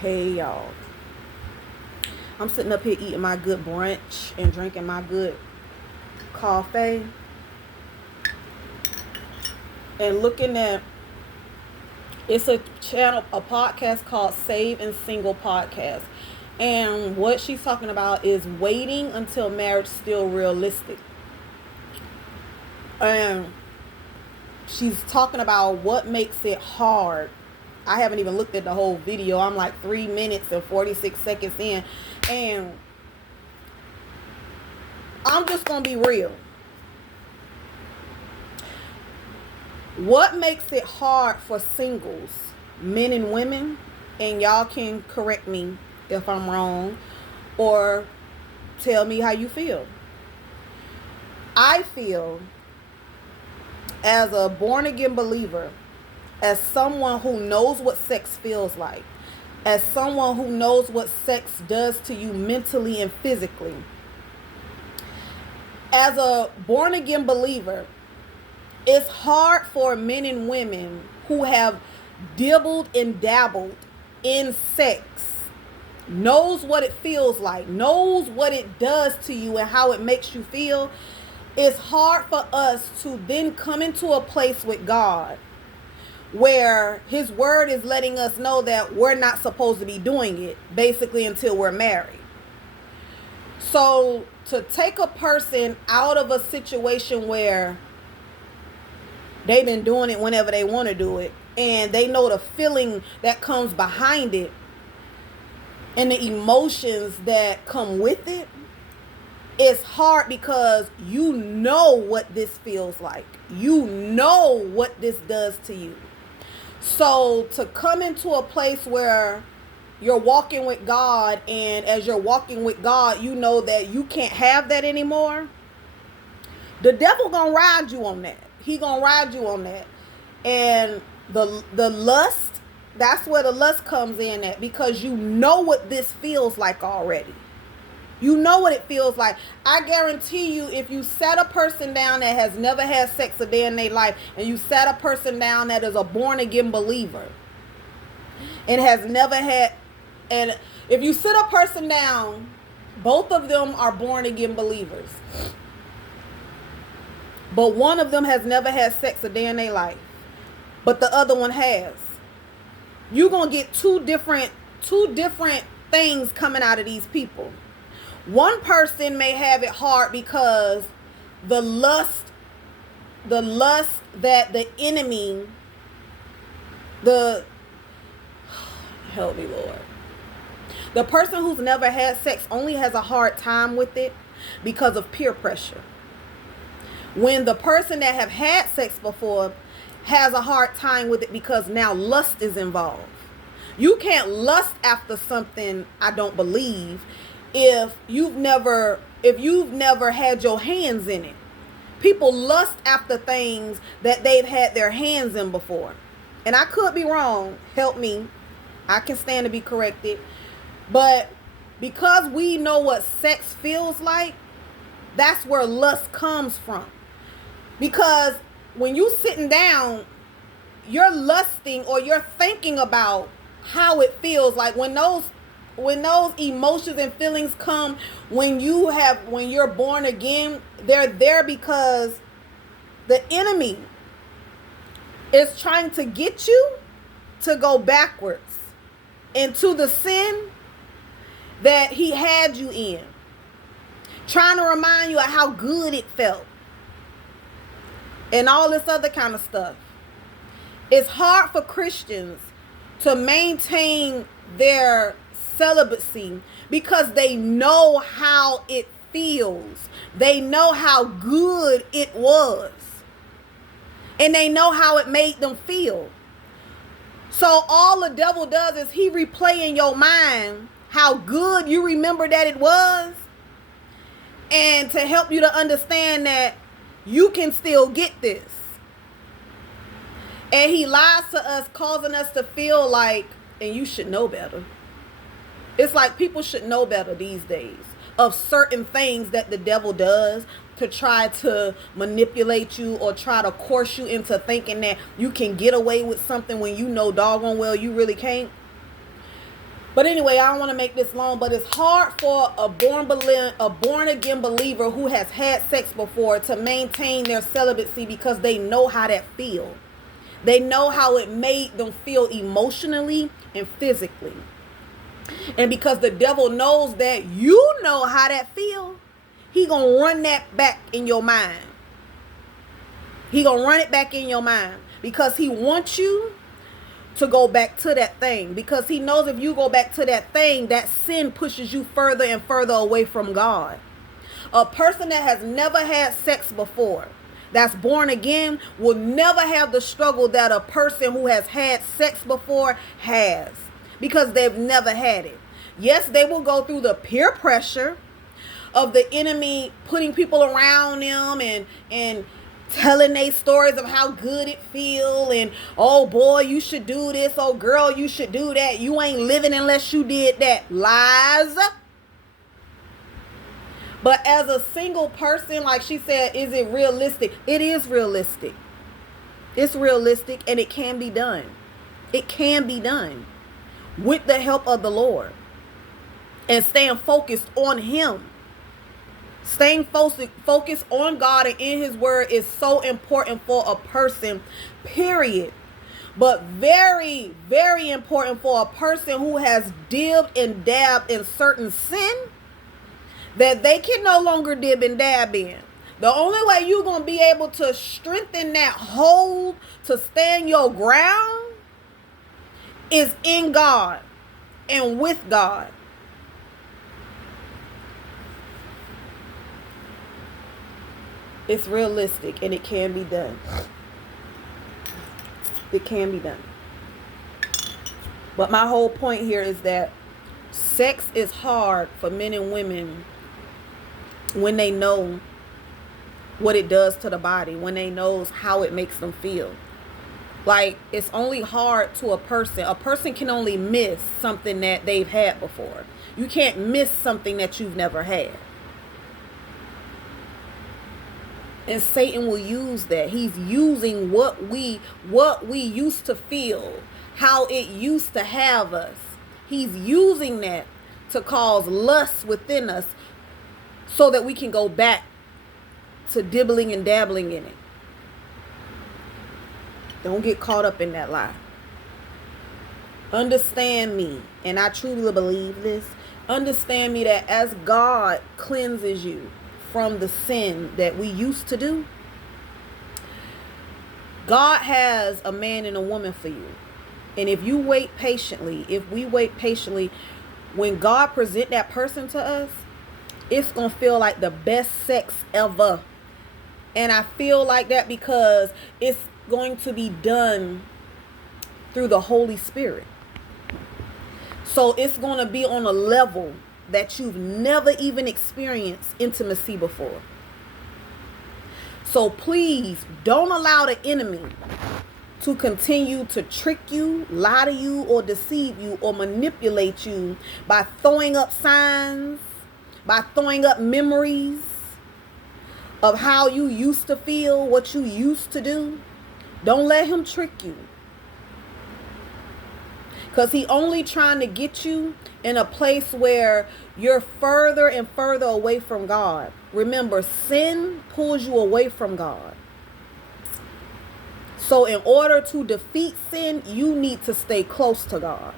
Hey y'all. I'm sitting up here eating my good brunch and drinking my good coffee and looking at it's a channel, a podcast called Save and Single Podcast. And what she's talking about is waiting until marriage still realistic. And she's talking about what makes it hard. I haven't even looked at the whole video. I'm like 3 minutes and 46 seconds in. And I'm just going to be real. What makes it hard for singles, men and women, and y'all can correct me if I'm wrong or tell me how you feel. I feel, as a born again believer, as someone who knows what sex feels like, as someone who knows what sex does to you mentally and physically, as a born again believer, it's hard for men and women who have dibbled and dabbled in sex, knows what it feels like, knows what it does to you and how it makes you feel. It's hard for us to then come into a place with God where his word is letting us know that we're not supposed to be doing it, basically, until we're married. So to take a person out of a situation where they've been doing it whenever they want to do it, and they know the feeling that comes behind it and the emotions that come with it, it's hard because you know what this feels like. You know what this does to you. So to come into a place where you're walking with God, and as you're walking with God, you know that you can't have that anymore. The devil gonna ride you on that. He gonna ride you on that. And the lust, that's where the lust comes in at, because you know what this feels like already. You know what it feels like. I guarantee you, if you sat a person down that has never had sex a day in their life, and you sat a person down that is a born again believer and has never had, and if you sit a person down, both of them are born again believers, but one of them has never had sex a day in their life, but the other one has. You're going to get two different things coming out of these people. One person may have it hard because the lust that the enemy, help me, Lord. The person who's never had sex only has a hard time with it because of peer pressure. When the person that have had sex before has a hard time with it because now lust is involved. You can't lust after something, I don't believe, if you've never had your hands in it. People lust after things that they've had their hands in before. And I could be wrong. Help me. I can stand to be corrected. But because we know what sex feels like, that's where lust comes from. Because when you sitting down, you're lusting, or you're thinking about how it feels like when those emotions and feelings come when you're born again. They're there because the enemy is trying to get you to go backwards into the sin that he had you in, trying to remind you of how good it felt and all this other kind of stuff. It's hard for Christians to maintain their celibacy because they know how it feels. They know how good it was. And they know how it made them feel. So all the devil does is he replay in your mind how good you remember that it was, and to help you to understand that you can still get this. And he lies to us, causing us to feel like, and you should know better. It's like people should know better these days of certain things that the devil does to try to manipulate you or try to coerce you into thinking that you can get away with something when you know doggone well you really can't. But anyway, I don't want to make this long, but it's hard for a born again believer who has had sex before to maintain their celibacy because they know how that feels. They know how it made them feel emotionally and physically. And because the devil knows that you know how that feels, he gonna run that back in your mind. He gonna run it back in your mind because he wants you to go back to that thing, because he knows if you go back to that thing, that sin pushes you further and further away from God. A person that has never had sex before, that's born again, will never have the struggle that a person who has had sex before has, because they've never had it. Yes, they will go through the peer pressure of the enemy putting people around them and telling they stories of how good it feel, and oh boy, you should do this, oh girl, you should do that, you ain't living unless you did that. Lies. But as a single person, like she said, is it realistic? It is realistic. It's realistic, and it can be done. It can be done with the help of the Lord and staying focused on him. Staying focused on God and in his word is so important for a person, period. But very, very important for a person who has dibbed and dabbed in certain sin that they can no longer dib and dab in. The only way you're going to be able to strengthen that hold to stand your ground is in God and with God. It's realistic, and it can be done. It can be done. But my whole point here is that sex is hard for men and women when they know what it does to the body, when they know how it makes them feel. Like, it's only hard to a person. A person can only miss something that they've had before. You can't miss something that you've never had. And Satan will use that. He's using what we used to feel, how it used to have us. He's using that to cause lust within us so that we can go back to dibbling and dabbling in it. Don't get caught up in that lie. Understand me, and I truly believe this. Understand me that as God cleanses you from the sin that we used to do, God has a man and a woman for you. And if you wait patiently, if we wait patiently, when God present that person to us, it's going to feel like the best sex ever. And I feel like that because it's going to be done through the Holy Spirit. So it's going to be on a level that you've never even experienced intimacy before. So please don't allow the enemy to continue to trick you, lie to you, or deceive you, or manipulate you by throwing up signs, by throwing up memories of how you used to feel, what you used to do. Don't let him trick you. Because he only trying to get you in a place where you're further and further away from God. Remember, sin pulls you away from God. So in order to defeat sin, you need to stay close to God.